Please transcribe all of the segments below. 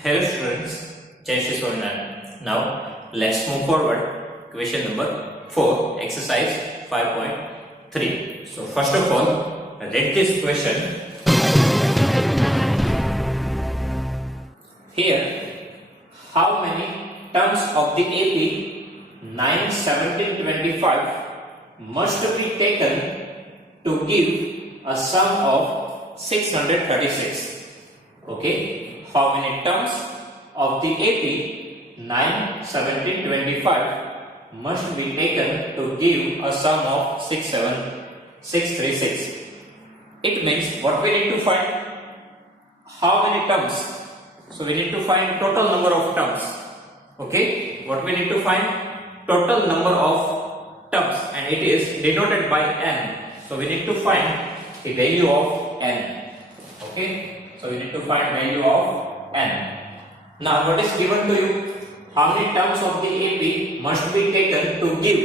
Hello students, Jai Shri Swaminarayan. Now let's move forward. Question number 4, exercise 5.3. So first of all, read this question. Here, how many terms of the AP 9, 17, 25 must be taken to give a sum of 636? Okay. How many terms of the AP 9, 17, 25 must be taken to give a sum of 636? It means what we need to find? How many terms? So we need to find total number of terms. Okay, what we need to find? Total number of terms, and it is denoted by n. So we need to find the value of n. Okay. So we need to find value of n. Now what is given to you? How many terms of the AP must be taken to give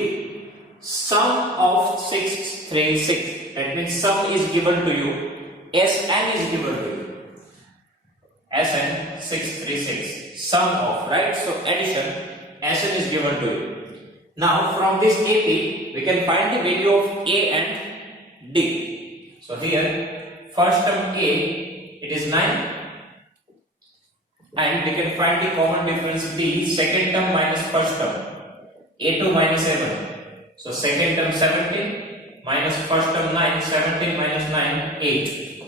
sum of 636? That means sum is given to you. Sn is given to you. Sn 636. Sum of, right? So addition, Sn is given to you. Now from this AP we can find the value of A and D. So here first term A, it is 9, and we can find the common difference B, second term minus first term, A2 minus A1. So second term 17 minus first term 9, 17 minus 9, 8.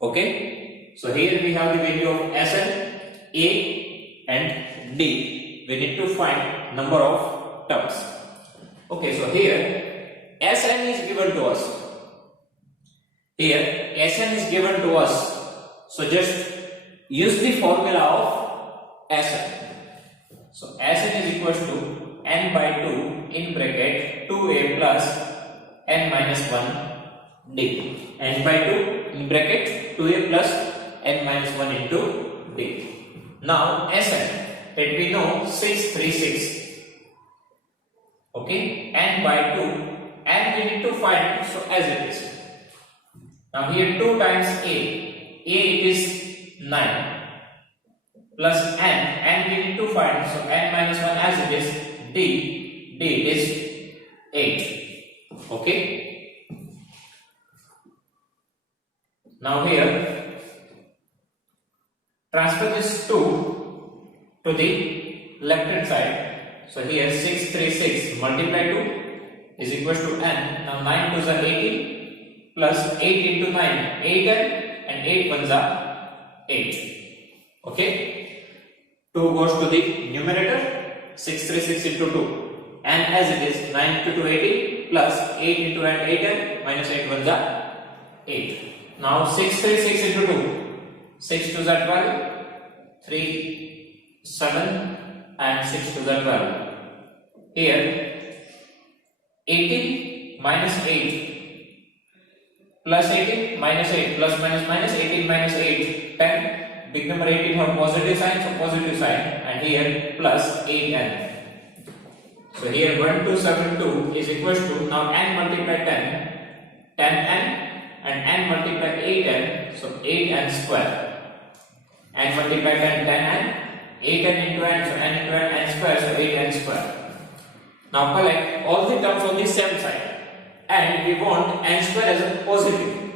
Okay, so here we have the value of Sn, A and D. We need to find number of terms. Okay, so here Sn is given to us. Here Sn is given to us. So just use the formula of Sn. So Sn is equals to n by 2 in bracket 2a plus n minus 1 d. N by 2 in bracket 2a plus n minus 1 into d. Now Sn, that we know 636. Okay, n by 2, and we need to find, so as it is. Now here 2 times a it is 9 plus n we need to find, so n minus 1 as it is, d it is 8. Okay. Now here transfer this 2 to the left hand side. So here 636 multiply 2 is equals to n. Now 9 2s are 18 plus 8 into 9, 8n. And 8 ones are 8. Okay. 2 goes to the numerator, 636 into 2. And as it is, 9 into 2 80 plus 8 into and 8 minus 8 ones are 8. Now 636 into 2. 6 2s are 12, 3, 7 and 6 2s are 12. Here 18 minus 8 plus 18 minus 8 plus minus minus 18 minus 8 10. Big number 18 have positive sign, so positive sign, and here plus 8n. So here 1272 is equals to, now n multiply 10, 10n, and n multiply 8n, so 8n square. N multiply 10, 10n, 8n into n, so n into n square, so 8n square. Now collect all the terms on the same side. And we want n square as a positive.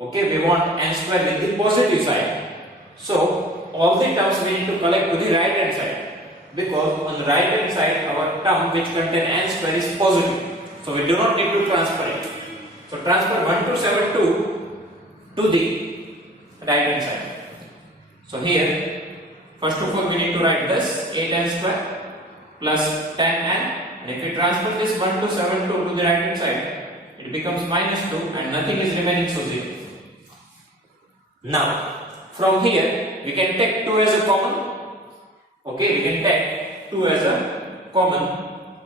Okay, we want n square with the positive side. So all the terms we need to collect to the right hand side, because on the right hand side our term which contain n square is positive. So we do not need to transfer it. So transfer 1272 to the right hand side. So here first of all we need to write this 8n square plus 10n. And if we transfer this 1272 to the right hand side, it becomes minus 2 and nothing is remaining, so 0. Now, from here, we can take 2 as a common. Okay, we can take 2 as a common.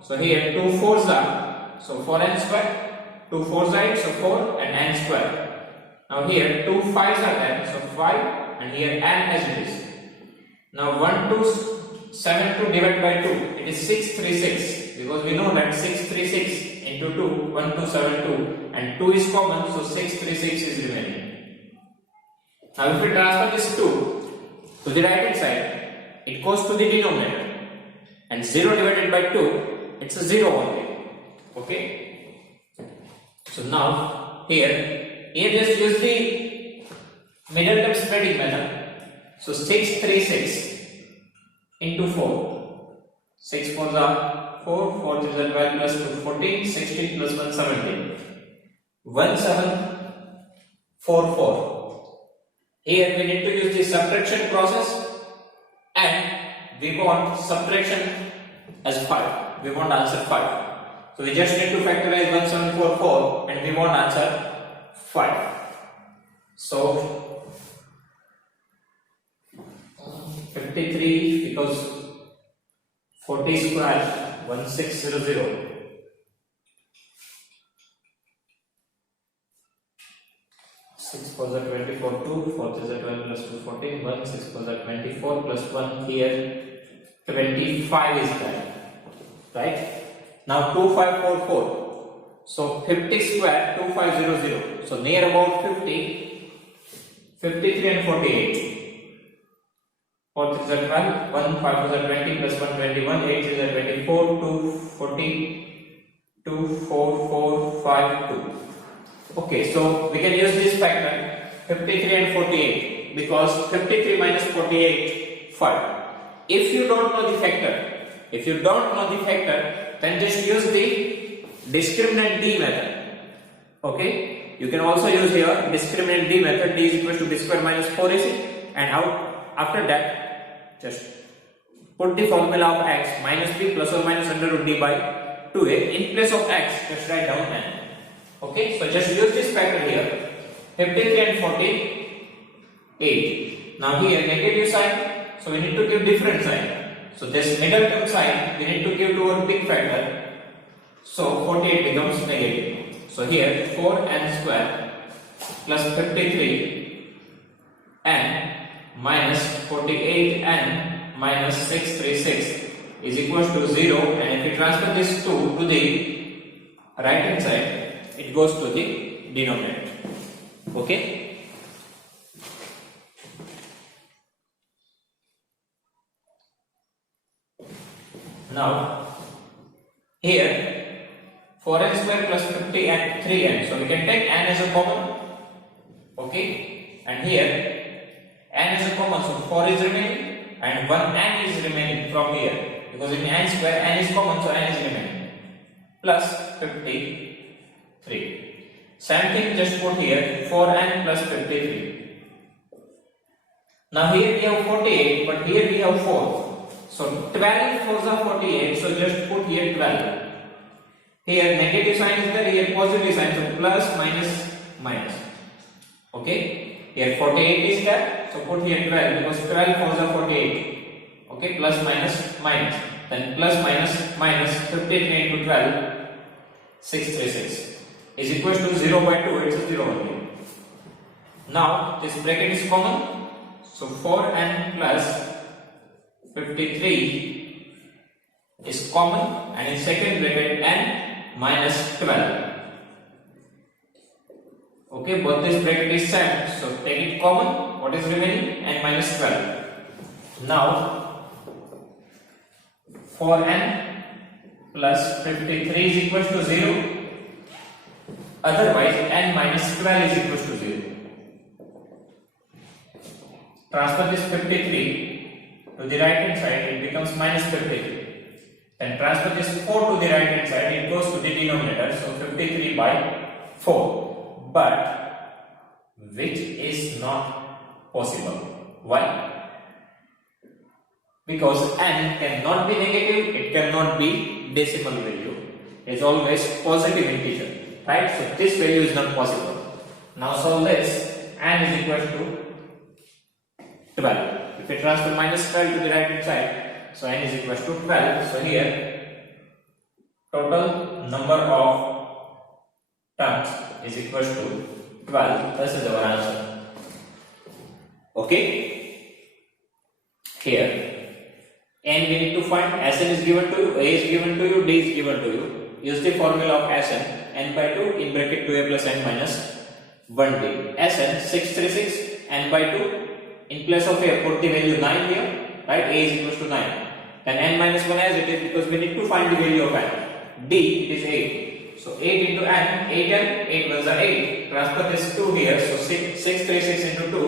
So here 2 4s are, so 4n square, 2 4s are 8, so 4 and n square. Now here 2 5s are there, so 5 and here n as it is. Now 1272 divided by 2, it is 636. Because we know that 636 into 2, 1272, and 2 is common, so 636 is remaining. Now if we transfer this 2 to the right hand side, it goes to the denominator. And 0 divided by 2, it's a 0 only. Okay? So now, here just use the middle term spreading method. So 6, 3, 6 into 4. 6 4s are 4, 4 3s are 12 plus 2, 14, 16 plus 1, 17. 1, 7, 4, 4. Here we need to use the subtraction process and we want subtraction as 5. We want answer 5. So we just need to factorize 1744 and we want answer 5. So 53 because 40 square 1600. 6 4s are 24, 2, 4 3s are 12 plus 2, 14, 1, 6 4s are 24 plus 1, here 25 is there, right? Now 2544, so 50 square 2500, so near about 50, 53 and 48, 4 3s are 12, 1 5 4s are 20 plus 1 21, 8 3s are 24, 2 40, 2 4 4 5 2. Okay, so we can use this factor 53 and 48 because 53 minus 48 5. If you don't know the factor, then just use the discriminant D method. Okay, you can also use here discriminant D method. D is equal to b square minus 4ac, and after that just put the formula of x minus b plus or minus under root d by 2a. In place of x, just write down n. Okay, so just use this factor here 53 and 48. Now here negative sign, so we need to give different sign. So this middle term sign we need to give to our big factor. So 48 becomes negative. So here 4n square plus 53 n minus 48n minus 636 is equals to 0, and if we transfer this 2 to the right hand side, it goes to the denominator. Okay? Now, here 4n square plus 50 and 3n. So we can take n as a common. Okay? And here n is a common, so 4 is remaining and 1n is remaining from here. Because in n square n is common, so n is remaining. Plus 53. Same thing, just put here 4n plus 53. Now here we have 48, but here we have 4. So 12 4s are 48, so just put here 12. Here negative sign is there, here positive sign, so plus minus minus. Okay, here 48 is there, so put here 12 because 12 4s are 48. Okay, plus minus minus, then plus minus minus 53 into 12, 636 is equal to 0 by 2, it's a 0 only. Now this bracket is common, so 4n plus 53 is common, and in second bracket n minus 12. Okay, both this bracket is same, so take it common. What is remaining? N minus 12. Now 4n plus 53 is equal to 0. Otherwise, n minus 12 is equal to 0. Transfer this 53 to the right hand side, it becomes minus 53. Then transfer this 4 to the right hand side, it goes to the denominator, so 53 by 4. But which is not possible. Why? Because n cannot be negative, it cannot be decimal value. It is always positive integer. Right? So this value is not possible. Now solve this. N is equal to 12. If we transfer minus 12 to the right hand side, so n is equal to 12. So here total number of terms is equal to 12. This is our answer. Okay? Here n we need to find. Sn is given to you, a is given to you, d is given to you. Use the formula of Sn, n by 2 in bracket 2a plus n minus 1d. Sn 636, n by 2 in place of a put the value 9 here, right? A is equals to 9. Then n minus 1 as it is because we need to find the value of n. D, it is 8. So 8 into n, 8 n, 8 was 8. Transfer this 2 here, so 636 into 2,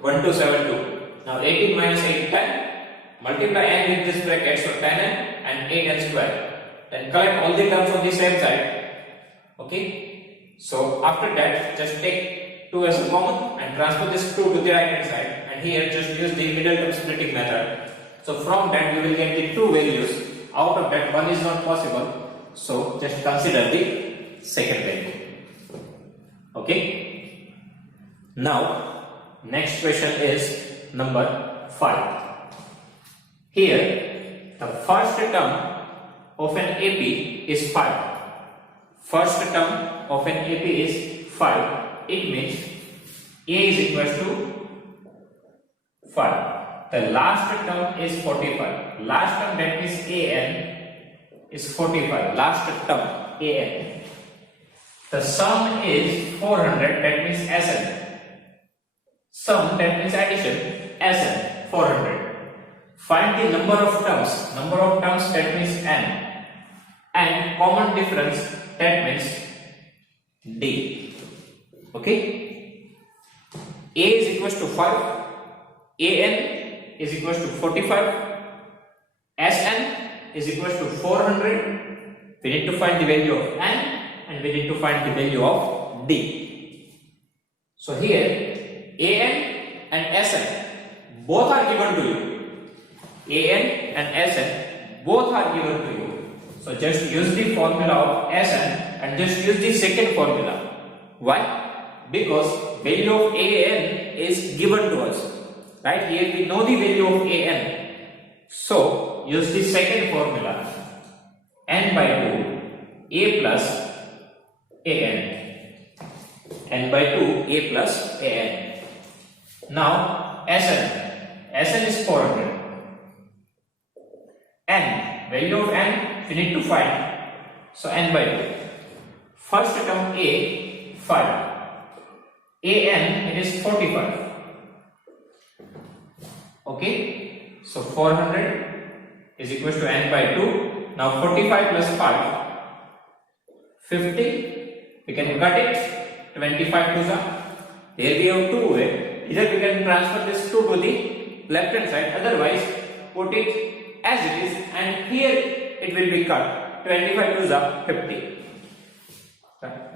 1272. Now 18 minus 8, 10. Multiply n with this bracket, so 10n and 8n square. Then collect all the terms on the same side. Okay. So after that, just take 2 as a common and transfer this 2 to the right hand side. And here just use the middle term splitting method. So from that we will get the 2 values. Out of that, 1 is not possible. So just consider the second value. Okay. Now next question is number 5. Here the first term of an AP is 5. First term of an AP is 5. It means A is equal to 5. The last term is 45. Last term, that means AN, is 45. Last term AN. The sum is 400. That means SN. Sum, that means addition. SN 400. Find the number of terms. Number of terms, that means N. And common difference, that means D. Okay. A is equals to 5. AN is equals to 45. SN is equals to 400. We need to find the value of N and we need to find the value of D. So here AN and SN both are given to you. AN and SN both are given to you. So just use the formula of SN and just use the second formula. Why? Because value of AN is given to us. Right? Here we know the value of AN. So use the second formula. N by 2 A plus AN. N by 2 A plus AN. Now SN. SN is 400. N. Value of N we need to find. So N by 2. First term A 5. AN it is 45. Okay. So 400 is equal to N by 2. Now 45 plus 5 50. We can cut it. 25 to the. Here we have 2 way. Either we can transfer this 2 to the left hand side. Otherwise put it as it is and here it will be cut. 25 to the 50.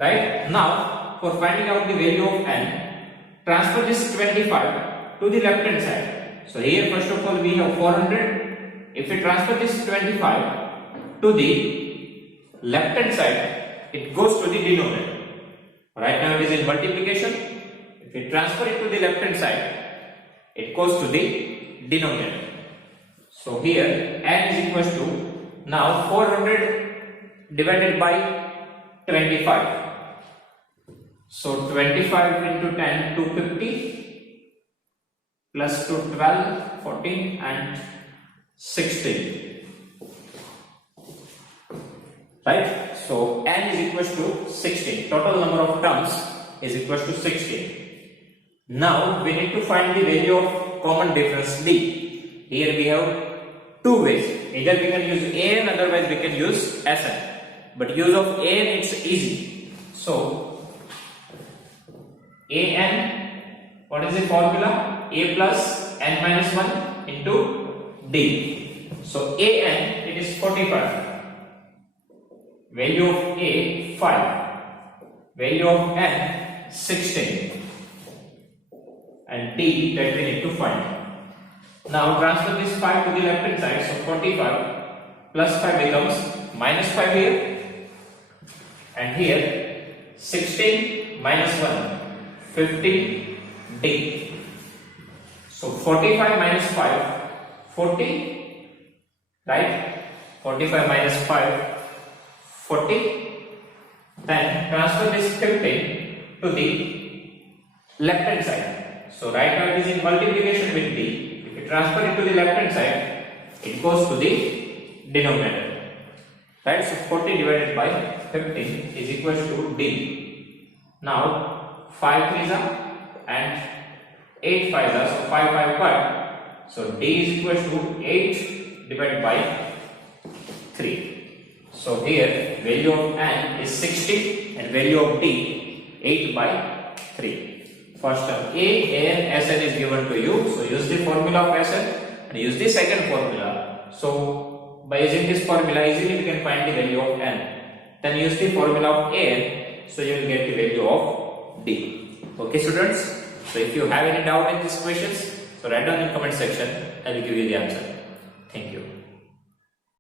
Right? Now for finding out the value of N, transfer this 25 to the left hand side. So here first of all we have 400. If we transfer this 25 to the left hand side, it goes to the denominator. Right now it is in multiplication. If we transfer it to the left hand side, it goes to the denominator. So here N is equals to now 400 divided by 25. So 25 into 10 250 plus 2 12 14 and 16. Right? So N is equals to 16. Total number of terms is equals to 16. Now we need to find the value of common difference D. Here we have 2 ways. Either we can use AN, otherwise we can use SN. But use of AN it's easy. So AN, what is the formula? A plus N minus 1 into D. So AN it is 45. Value of A 5. Value of N 16. And D that we need to find. Now transfer this 5 to the left hand side. So 45 plus 5 becomes minus 5 here. And here 16 minus 1 15 D. So 45 minus 5 40. Right? 45 minus 5 40. Then transfer this 15 to the left hand side. So right now it is in multiplication with D. If you transfer it to the left hand side, it goes to the denominator. Right? So 40 divided by 15 is equal to D. Now 5 3s are and 8 5 are, so 5 5 cut. So D is equal to 8 divided by 3. So here value of N is 60 and value of D 8 by 3. First term A and Sn is given to you. So use the formula of Sn and use the second formula. So by using this formula easily we can find the value of N. Then use the formula of An, so you will get the value of D. Okay students? So if you have any doubt in these questions, so write down in comment section, I will give you the answer.